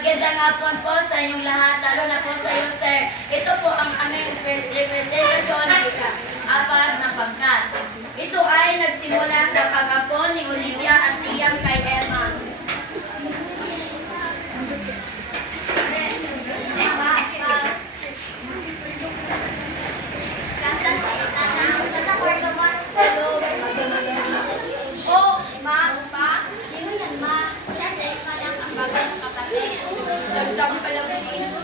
Magandang hapon po sa inyong lahat, lalo na po sa iyo, sir. Ito po ang aming representasyon ng apat na pangkat. Ito ay nagsimula sa pag-ampon ni Olivia at Liam kay Emma.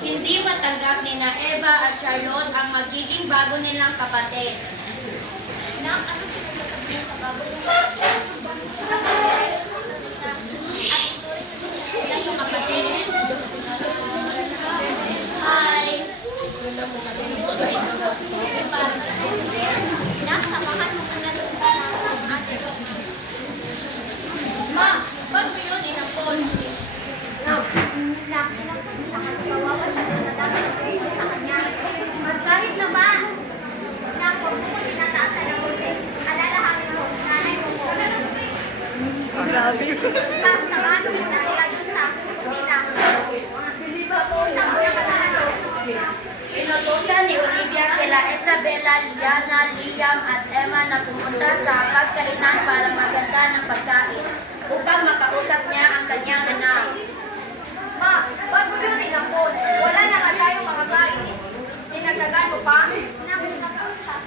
Hindi matanggap ni na Eva at Charlotte ang magiging bago nilang kapatid. Nak, ano pinagsasabi mo sa bago nilang kapatid? Ilan yung kapatid? Hi! Ganda mo ka din mo siya ito. Nak, samahan mo ka na doon sa ate ko. Ma, ba't mo yun inampon? Kawawa siya na dapat sa kanya. Kahit na ba? Nako, kung tinataasan ako alalahanin mo, nanay mo po. Samahan mo yung nanay doon sa kusina. Usap mo na katalalo. Inutusan ni Olivia kila Isabella, Liana, Liam at Emma na pumunta sa pagkainan para maganda ng pagkain upang makausap niya ang kanyang anak. Ma, ba't mo yun inampon? Wala na nga tayong makakain. Dinagdagan mo pa?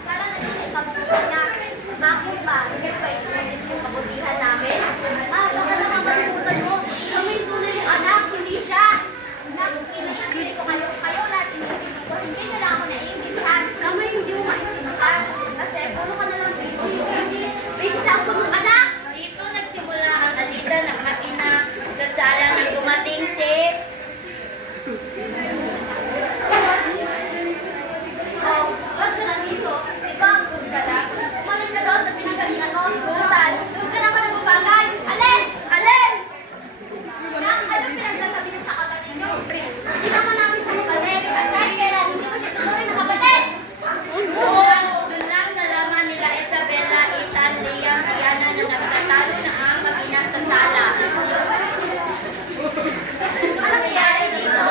Para sa ito ay kabubuhan niya. Bakit ba? Hindi ba itulosin yung kabutihan namin? Baka naman malimutan mo. Kami tunay yung anak, hindi siya. Anak, iniisip ko kayo lahat iniisip ko. Hindi na lang ako naiintindihan. Kami hindi mo maintindihan. Kasi puno ka na lang busy sa ako ng anak. Dito nagsimula ang alita ng mag-ina sa sala ng dumating si ba't ka na dito? Di ba ang good ka lang? Umalis ka daw sa pinagalingan mo. Sultan, doon ka naman nagbabagay. Alis! Alis! Nak, ano pinagsasabi niyo sa kapatid niyo? Hindi naman namin sa kapatid. At kahit kailan, hindi ko siya tutuloy na kapatid. Doon lang sa laman nila Isabella, Ethan, Liam, Diana na nagtatalo na ang mag-ina sa sala. Ano nangyari dito?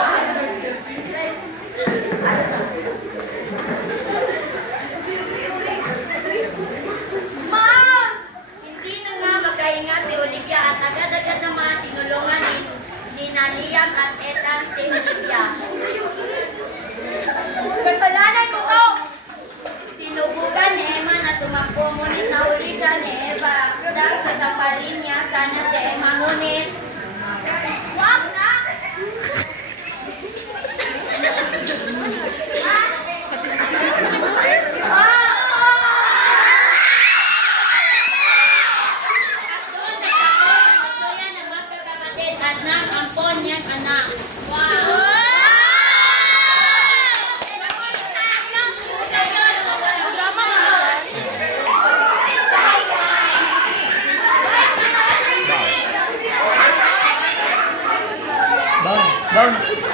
Ma! Hindi na nga magkahinga si Olivia at agad-agad naman tinulungan ni Liam at Ethan si Olivia. Kasalanan ko ko! Sinubukan ni Emma na tumakbo, ngunit nahuli siya ni Eva. Dahil sa taparin niya sana si Emma, ngunit wag na! Magtuyan ang magkakapatid at nang ampon niyang anak. Wow! Down.